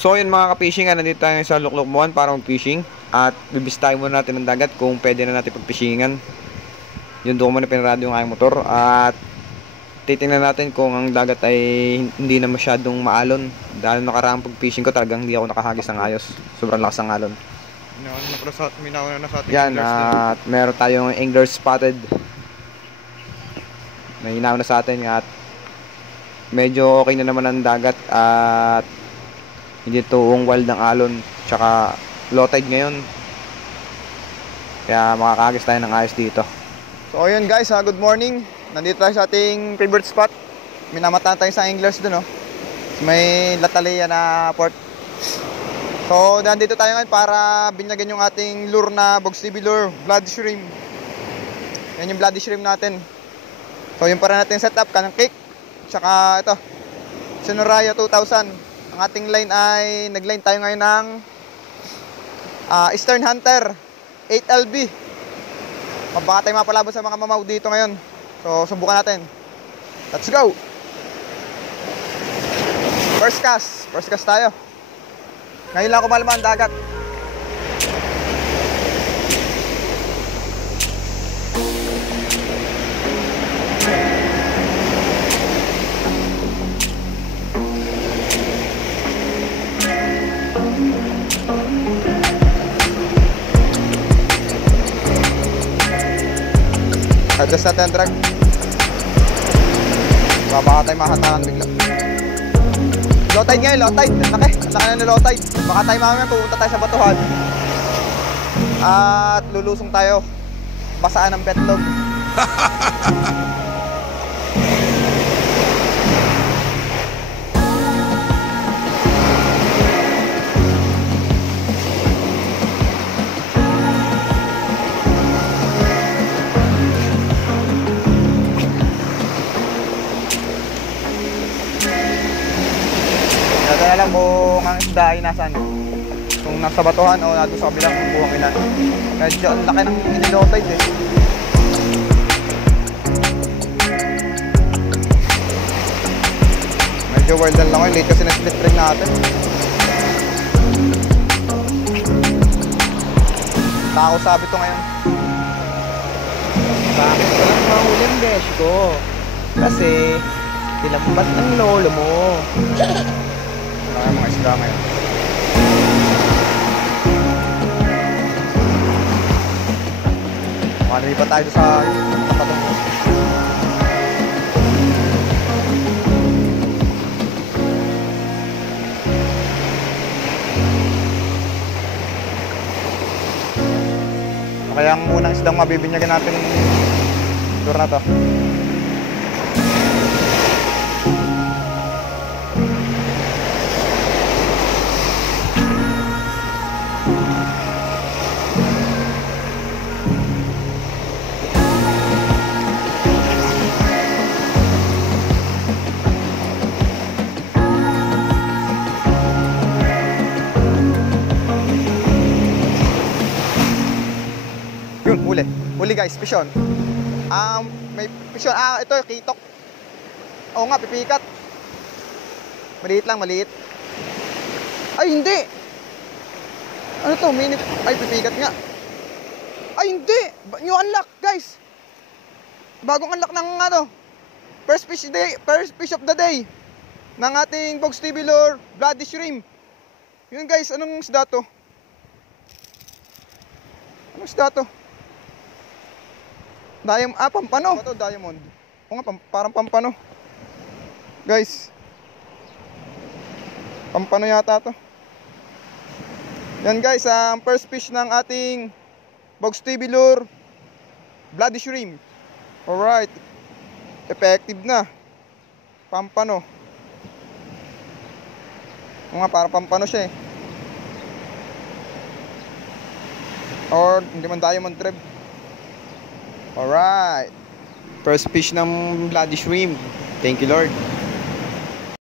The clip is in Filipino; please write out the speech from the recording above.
So yun mga ka-fishing, nandito tayo sa Luklukmuan para mag-fishing. At bibisitahin muna natin ang dagat kung pwede na natin pag-fishingan. Yun, doon ko muna pinarado yung aking motor. At titingnan natin kung ang dagat ay hindi na masyadong maalon. Dahil nakaraang pag-fishing ko talagang hindi ako nakahagis ng ayos. Sobrang lakas ng alon. Minauna na sa ating Yan, at meron tayong angler spotted. May hinaw na sa atin at medyo okay na naman ang dagat at hindi tuong wild ng alon, tsaka low tide ngayon, kaya makakagis tayo ng ayos dito. So ayun guys, good morning. Nandito tayo sa ating favorite spot. Minamataan tayo sa anglers dun, may Latalea na port. So nandito tayo ngayon para binyagan yung ating lure na Bogs TV lure, bloody shrimp. Yan yung bloody shrimp natin. So yung para natin setup, kanang cake, tsaka ito Sonorayo 2000. Ang ating line ay nagline tayo ngayon ng Eastern Hunter 8LB. Baka tayo mapalabas sa mga mamaw dito ngayon. So subukan natin. Let's go. First cast tayo. Ngayon lang kumalma ang dagat. Adjust natin ang drag. Baka tayo mahatakan bigla. Low tide ngayon, low tide. Ang laki na low tide. Baka tayo mamaya pupunta tayo sa batuhan at lulusong tayo. Basaan ng betlog. Alam kung ang isda ay nasaan, kung nasa batuhan o nado sa kabilang buhanginan. Medyo ang laki ng inilow tide Medyo wild lang ako, late kasi na split rig natin. Tako sabi to ngayon. Bakit ko lang mahuli ang besh ko? Kasi tinampat ng lolo mo. Wala mga isda ngayon. Makalipat tayo sa tapatong. Kaya ang unang isdang mabibinyagan natin tour na to. Huli guys, pisyon. May pisyon. Ito, kitok. Oo nga, pipikat. Maliit lang, maliit. Ay, hindi. Ano to, minute. Ay, pipikat nga. Ay, hindi. New unlock, guys. Bagong unlock ng first fish of the day ng ating Bogs TV lure, bloody shrimp. Yun guys, anong isda to? Anong isda to? Pampano. Ito, diamond. O nga, parang pampano. Guys. Pampano yata to. Yan guys, ang first fish ng ating Bogs TV lure, bloody shrimp. Alright. Effective na. Pampano. O nga, parang pampano siya Or hindi man diamond treb. Alright. First fish ng bloody shrimp. Thank you Lord.